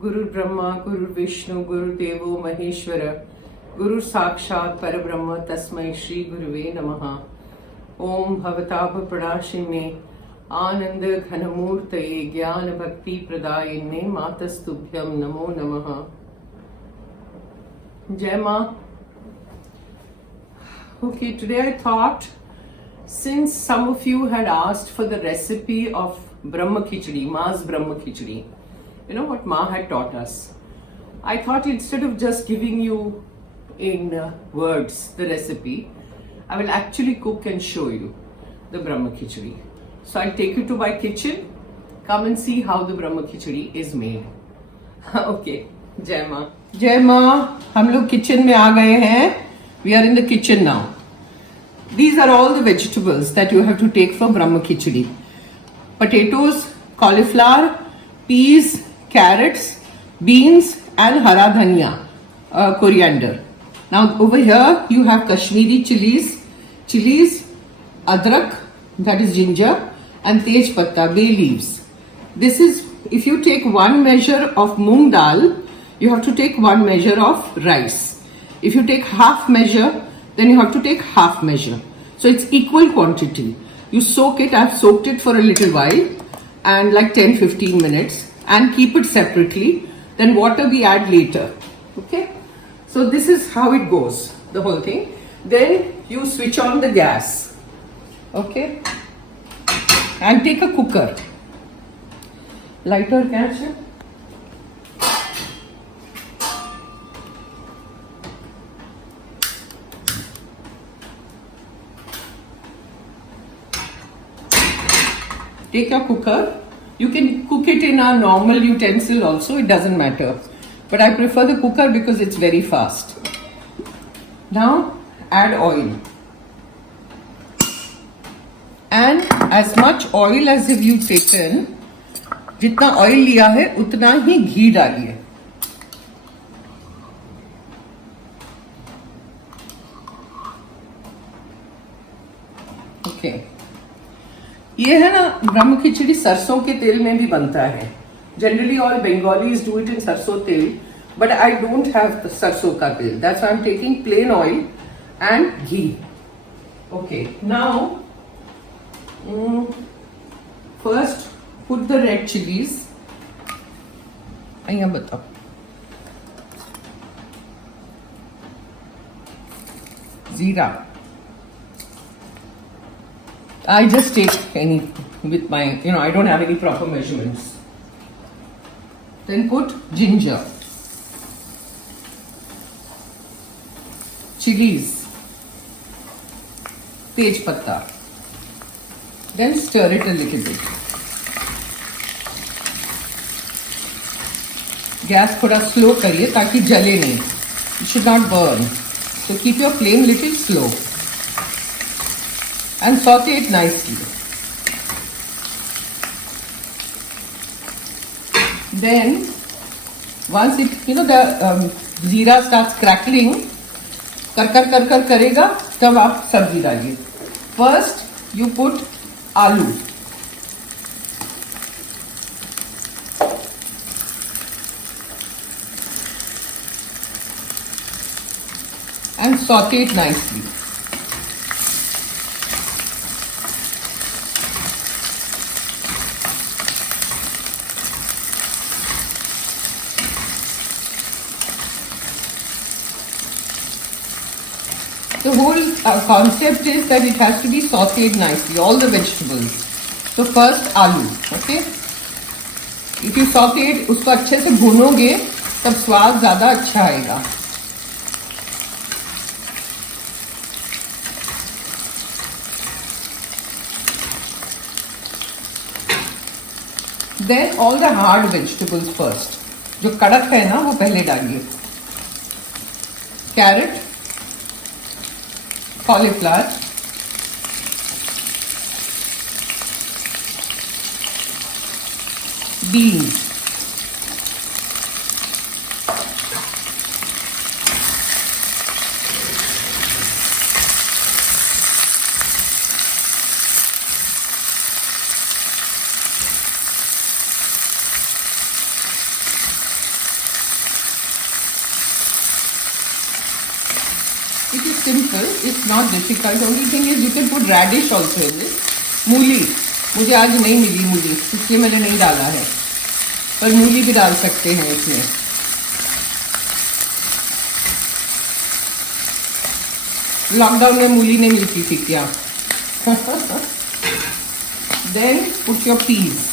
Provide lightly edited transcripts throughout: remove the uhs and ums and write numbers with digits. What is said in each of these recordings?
Guru Brahma, Guru Vishnu, Guru Devo Maheshwara, Guru Sakshat Parabrahma Tasmai Shri Guruve Namaha. Om Bhavatapa Pradashine Ananda Ghanamurtaye Jnana Bhakti Pradayine Matastubhyam Namo Namaha. Jai Ma. Okay, today I thought, since some of you had asked for the recipe of Brahma Khichdi, Ma's Brahma Khichdi, you know what Ma had taught us, I thought instead of just giving you in words the recipe, I will actually cook and show you the Brahma Khichdi. So I'll take you to my kitchen. Come and see how the Brahma Khichdi is made. Okay, Jai Ma. Jai Ma, हम लोग kitchen में आ गए हैं. We are in the kitchen now. These are all the vegetables that you have to take for Brahma Khichdi. Potatoes, cauliflower, peas, carrots, beans and hara dhania, coriander. Now over here you have Kashmiri chillies, adrak, that is ginger, and tej patta, bay leaves. This is, if you take one measure of mung dal, you have to take one measure of rice. If you take half measure, then you have to take half measure. So it's equal quantity. You soak it, I've soaked it for a little while and like 10-15 minutes, and keep it separately. Then water we add later. Okay? So this is how it goes, the whole thing. Then you switch on the gas. Okay? And take a cooker. Lighter catch. Take your cooker. You can cook it in a normal utensil also, it doesn't matter. But I prefer the cooker because it's very fast. Now add oil. And as much oil as if you've taken, जितना oil लिया है उतना ही घी डालिए. Okay. ये है ना ब्रह्म खिचड़ी सरसों के तेल में भी बनता है. Generally all Bengalis do it in सरसों तेल, but I don't have the सरसों का तेल. That's why I'm taking plain oil and ghee. Okay, now first put the red chillies. અહીંયા बताओ. Jeera. I just take any with my, I don't have any proper measurements. Then put ginger, chillies, tej patta. Then stir it a little bit. Gas थोड़ा slow करिए ताकि जले नहीं. It should not burn. So keep your flame little slow. And saute it nicely. Then once it, the jeera starts crackling, कर करेगा, तब आप सब्जी डालिए. First you put aloo. And saute it nicely. The whole concept is that it has to be sautéed nicely, all the vegetables. So first aloo, okay? If you saute it, उसको अच्छे से भूनोगे, तब स्वाद ज़्यादा अच्छा आएगा. Then all the hard vegetables first. जो कड़क है ना, वो पहले डालिए. Carrot, cauliflower, beans, simple. It's not difficult. Only thing is you can put radish also in this. मूली मुझे आज नहीं मिली मूली, इसलिए मैंने नहीं डाला है, पर मूली भी डाल सकते हैं इसमें. लॉकडाउन में मूली नहीं मिलती थी क्या? Then put your peas.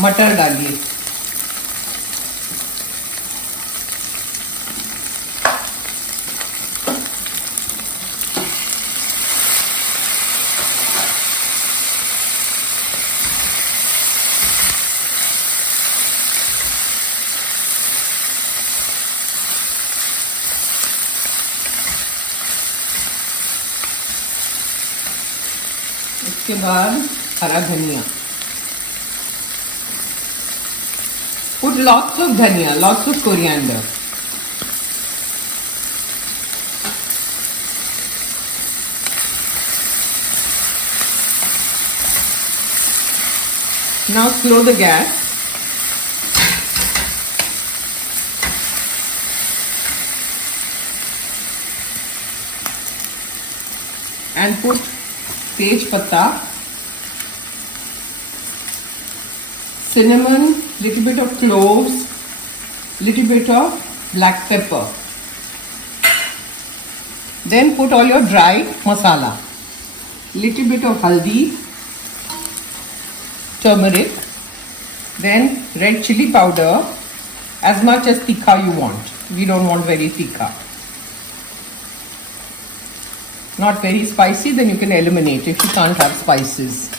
मटर डालिए. उसके बाद हरा धनिया. Put lots of dhania, lots of coriander. Now slow the gas. And put तेज पत्ता, cinnamon, little bit of cloves, little bit of black pepper. Then put all your dried masala, little bit of haldi, turmeric, then red chilli powder, as much as tikka you want. We don't want very tikka. Not very spicy, then you can eliminate if you can't have spices.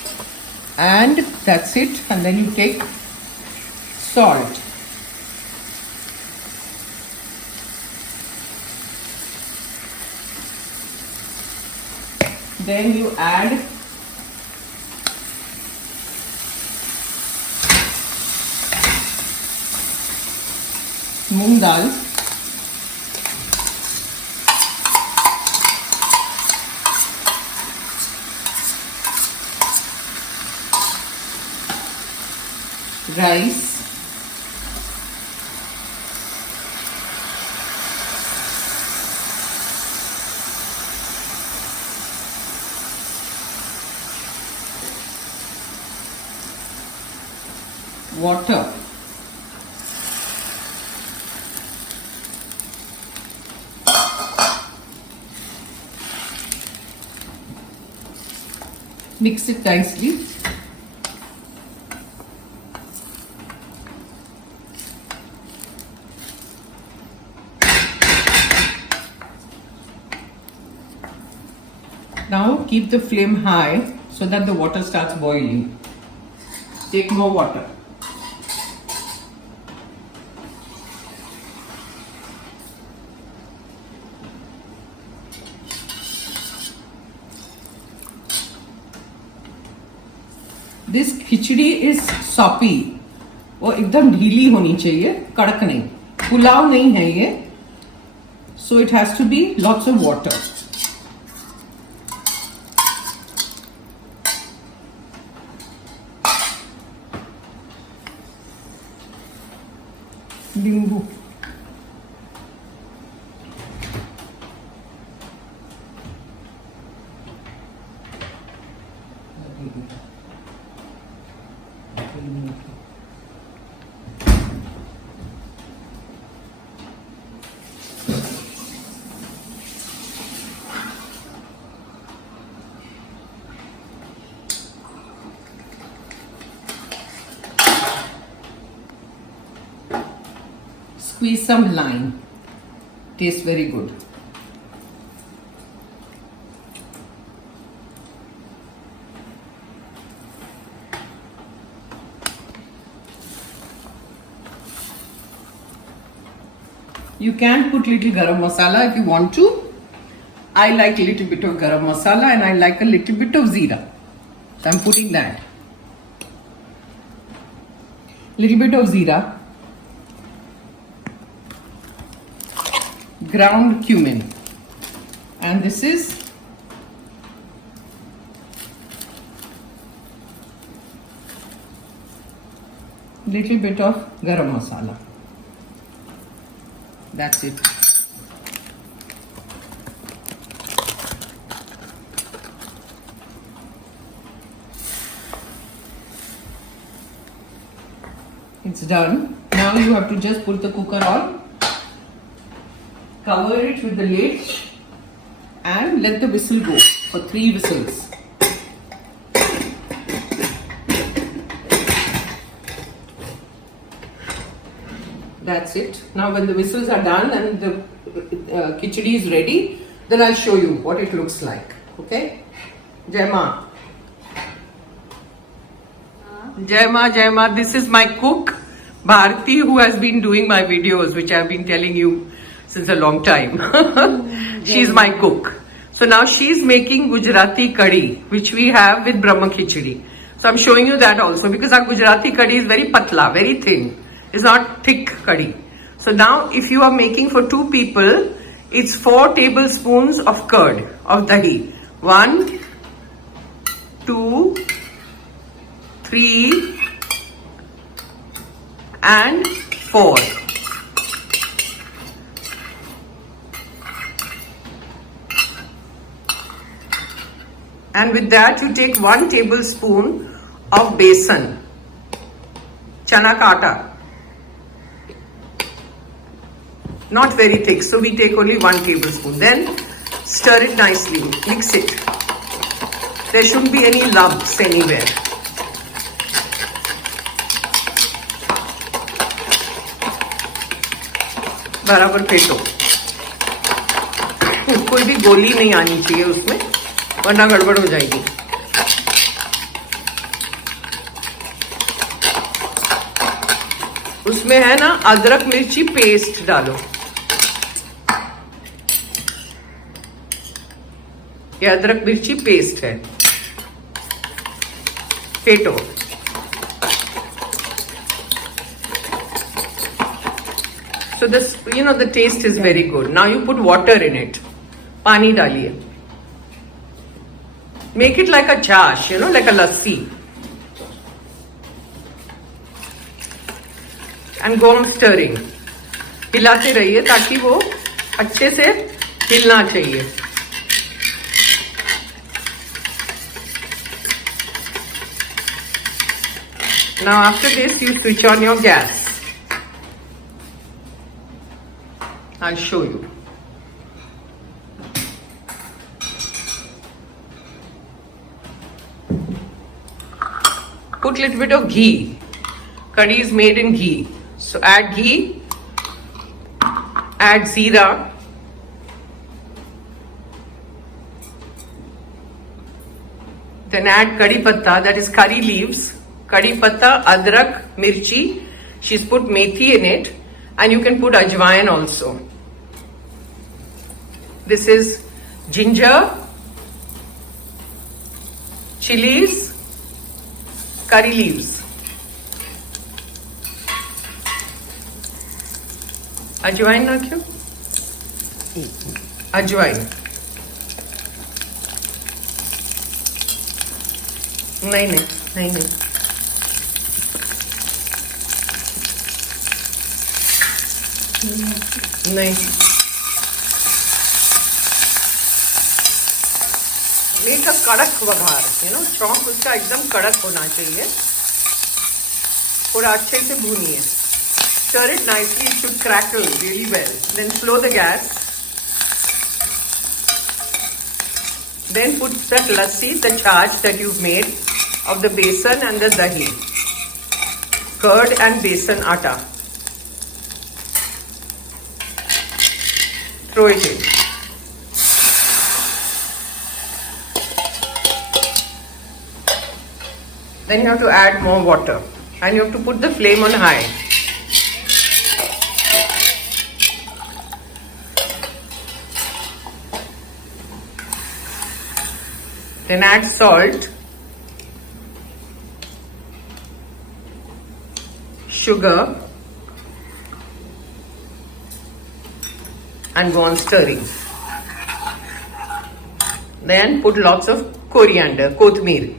And that's it. And then you take salt. Then you add mung dal. Rice, water, mix it nicely. Now keep the flame high so that the water starts boiling. Take more water. This khichdi is soppy. वो एकदम ढीली होनी चाहिए, कड़क नहीं. पुलाव नहीं है ये. So it has to be lots of water. नींबू. Squeeze some lime. Tastes very good. You can put little garam masala if you want to. I like a little bit of garam masala and I like a little bit of jeera. So I'm putting that. Little bit of jeera. Ground cumin, and this is little bit of garam masala. That's it. It's done. Now you have to just put the cooker on, cover it with the lid and let the whistle go for 3 whistles. That's it. Now when the whistles are done and the khichdi is ready, then I'll show you what it looks like. Okay? Jai Ma. Jai Ma, Jai Ma. This is my cook, Bharti, who has been doing my videos, which I've been telling you since a long time. She's my cook. So now she's making Gujarati Kadhi, which we have with Brahma Khichdi. So I'm showing you that also because our Gujarati Kadhi is very patla, very thin. It's not thick kadhi. So now if you are making for 2 people, it's 4 tablespoons of curd, of dahi. 1, 2, 3 and 4. And with that you take 1 tablespoon of besan, chana ka aata. Not very thick, so we take only 1 tablespoon. Then stir it nicely, mix it. There shouldn't be any lumps anywhere. बराबर फेंटो. कोई भी गोली नहीं आनी चाहिए उसमें, वरना गड़बड़ हो जाएगी. उसमें है ना अदरक मिर्ची पेस्ट डालो. ये अदरक मिर्ची पेस्ट है. फेंटो. So this, the taste is very good. Now you put water in it. पानी डालिए. Make it like a chash, like a lassi. And go on stirring. हिलाते रहिए ताकि वो अच्छे से हिलना चाहिए. Now after this you switch on your gas. I'll show you. Put little bit of ghee. Curry is made in ghee. So add ghee, add jeera, then add curry patta, that is curry leaves, curry patta, adrak, mirchi. She's put methi in it, and you can put ajwain also. This is ginger, chillies, curry leaves. अजवाइन ना क्यों? अजवाइन नहीं नहीं नहीं नहीं नहीं. एक कड़क वघार, चौंक उसका एकदम कड़क होना चाहिए. थोड़ा अच्छे से भूनिए. Stir it nicely, it should crackle really well. Then slow the gas. Then put that lassi, the charge that you've made of the besan and the dahi. Curd and besan atta. Throw it in. Then you have to add more water. And you have to put the flame on high. Then add salt, sugar, and go on stirring. Then put lots of coriander, kothmeer,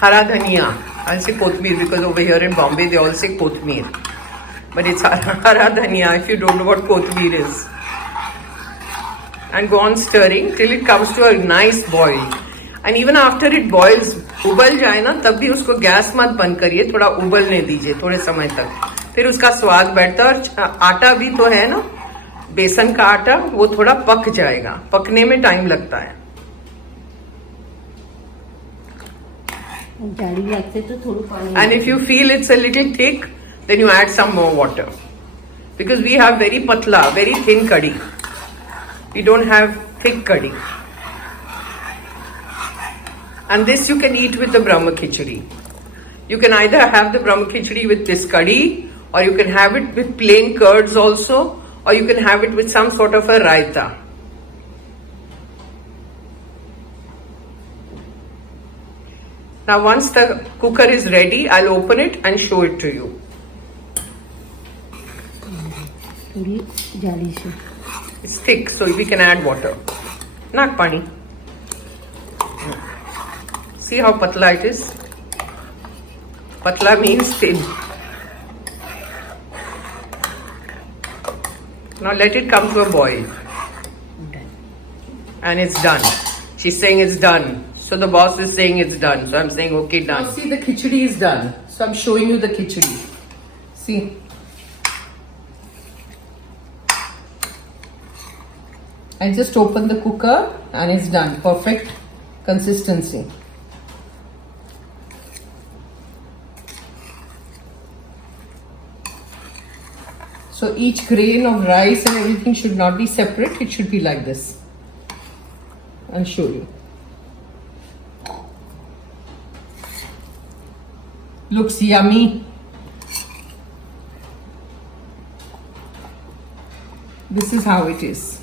hara dhaniya. I'll say kothmeer because over here in Bombay they all say kothmeer, but it's hara dhaniya if you don't know what kothmeer is. And go on stirring till it comes to a nice boil. And even after it boils, उबल जाए ना तब भी उसको gas मत बंद करिए, थोड़ा उबलने दीजिए थोड़े समय तक, फिर उसका स्वाद बैठता है। और आटा भी तो है ना, बेसन का आटा, वो थोड़ा पक जाएगा, पकने में टाइम लगता है। And if you feel it's a little thick, then you add some more water. Because we have very patla, very thin kadhi. We don't have thick kadhi. And this you can eat with the Brahma Khichdi. You can either have the Brahma Khichdi with this kadhi, or you can have it with plain curds also, or you can have it with some sort of a raita. Now once the cooker is ready, I'll open it and show it to you. It's thick, so we can add water. Nak pani. See how patla it is? Patla means thin. Now let it come to a boil. And it's done. She's saying it's done. So the boss is saying it's done. So I'm saying, okay, done. Now see, the khichdi is done. So I'm showing you the khichdi. See. I just open the cooker and it's done. Perfect consistency. So each grain of rice and everything should not be separate. It should be like this. I'll show you. Looks yummy. This is how it is.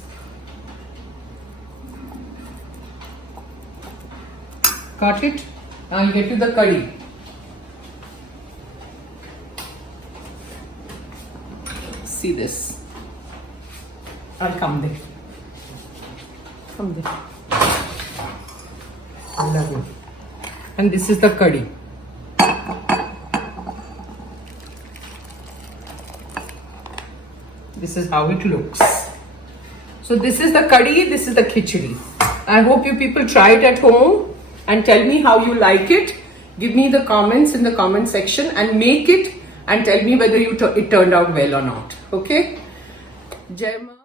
Got it? Now I'll get to the curry. See this. I'll come there. Come there. I love it. And this is the curry. This is how it looks. So this is the curry, this is the khichdi. I hope you people try it at home and tell me how you like it. Give me the comments in the comment section and make it and tell me whether it turned out well or not. Okay? Jai Ma.